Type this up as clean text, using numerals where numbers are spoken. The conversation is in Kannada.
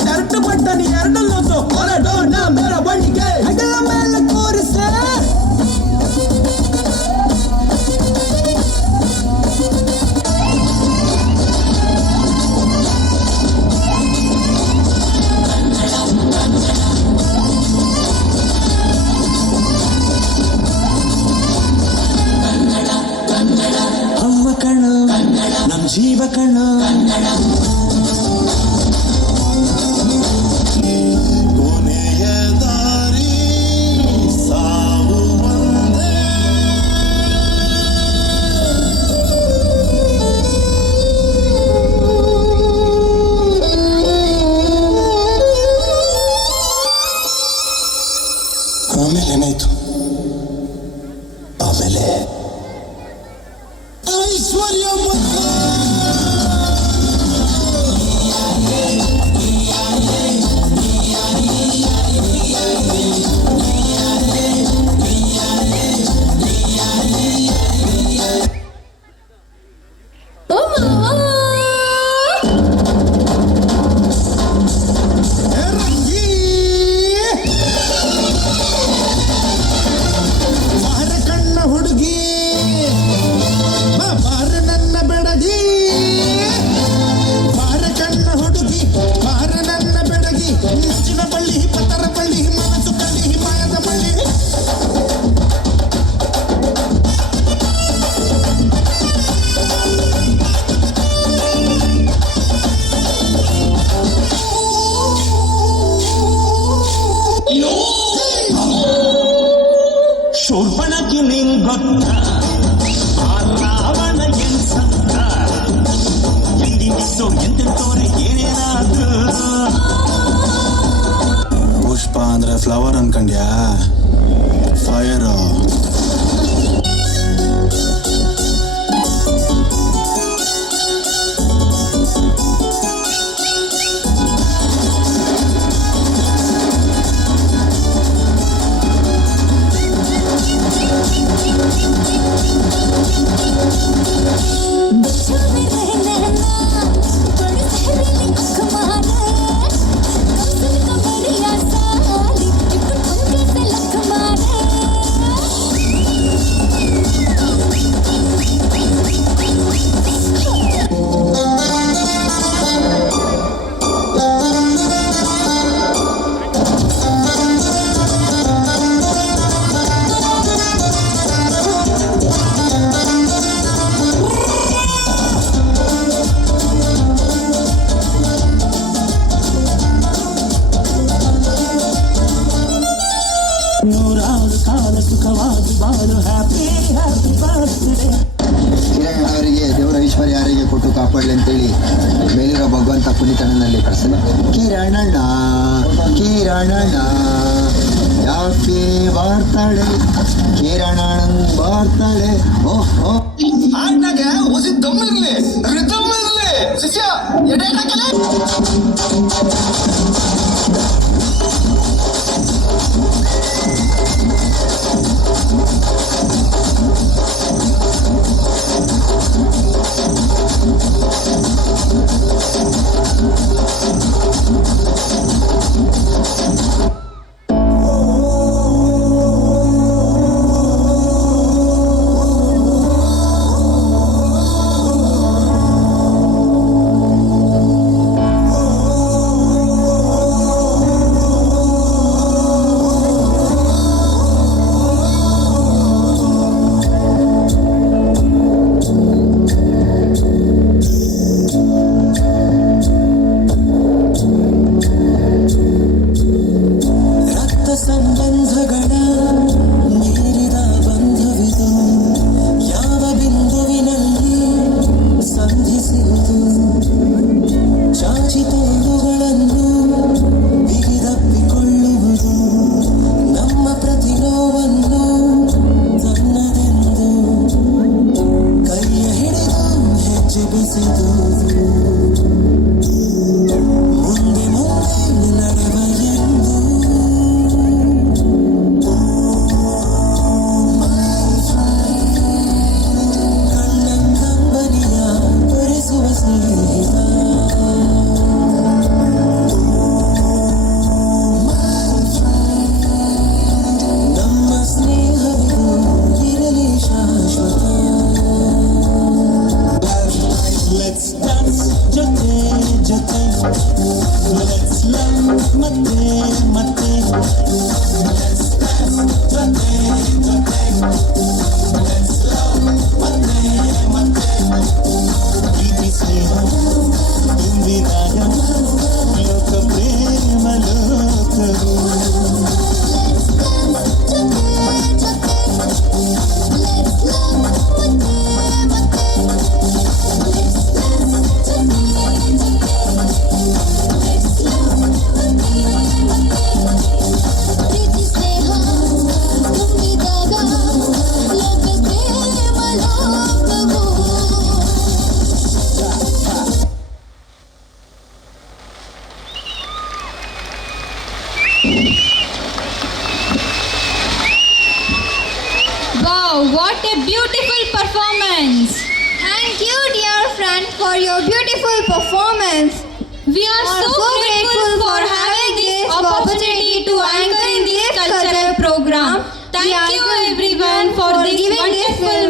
ಶರ್ಟ್ ಬಟ್ಟನ್ ಎರಡಲ್ಲೊಂದು ಹೊರಡೋಣ ಮೆರವಣಿಗೆ ಹೆಗಲ ಮೇಲೆ ಕೂರಿಸೆ ಅಮ್ಮ ಕಣ್ಣು ನಮ್ ಜೀವ ಕಣ್ಣು ಕೊನೆಯ ದಾರಿ ಸಾವು ಒಂದೇ ಆಮೇಲೆ ಏನಾಯ್ತು ಆಮೇಲೆ ಐಶ್ವರ್ಯ ಶೂರ್ಪಣಕಿ ನಿನ್ ಗೊತ್ತ ಆ ರಾವಣ ಎನ್ ಸಂತ ಎಂದಿ ಮಿಸ್ಸೋ ಎಂತೆಂತೋರೆ ಏನೇನಾದ್ರು ಪುಷ್ಪ ಅಂದ್ರೆ ಫ್ಲವರ್ ಅನ್ಕಂಡ್ಯಾ ಫೈರ್ ನೂರಾರು ಕಾಲ ಸುಖವಾಗಿ ಬಾಳು ಹ್ಯಾಪಿ ಹ್ಯಾಪಿ ಬರ್ತ್ಡೇ ಕಿರಣ್ ಅವರಿಗೆ ದೇವರ ಐಶ್ವರ್ಯ ಯಾರಿಗೆ ಕೊಟ್ಟು ಕಾಪಾಡಲಿ ಅಂತೇಳಿ ಮೇಲಿರೋ ಭಗವಂತ ಪುನೀತನಲ್ಲಿ ಕಳಿಸಲ್ಲ. ಕಿರಣಣ್ಣ ಕಿರಣಣ್ಣ ಯಾಕೆ ಬರ್ತಾಳೆ ಕಿರಣಣ್ಣ ಬರ್ತಾಳೆ ಓಹೋ ಹಾಡ್ನಾಗ ಹೊಸಿ ದಮ್ಮಿರ್ಲಿ ರಿದಮ್ ಇರ್ಲಿ ಶಿಷ್ಯ ಎಡೇಟಾಕಲೆ Let's dance ಜೊತೆ ಜೊತೆ Let's love ಮತ್ತೆ ಮತ್ತೆ Let's dance ಜೊತೆ ಜೊತೆ Let's love ಮತ್ತೆ ಮತ್ತೆ ಪ್ರೀತಿ ಸ್ನೇಹ ತುಂಬಿದಾಗ ಲೋಕ ಪ್ರೇಮ ಲೋಕವು Wow, what a beautiful performance! Thank you, dear friend, for your beautiful performance. We are so grateful for having this opportunity to anchor in this cultural program. Thank you everyone for this wonderful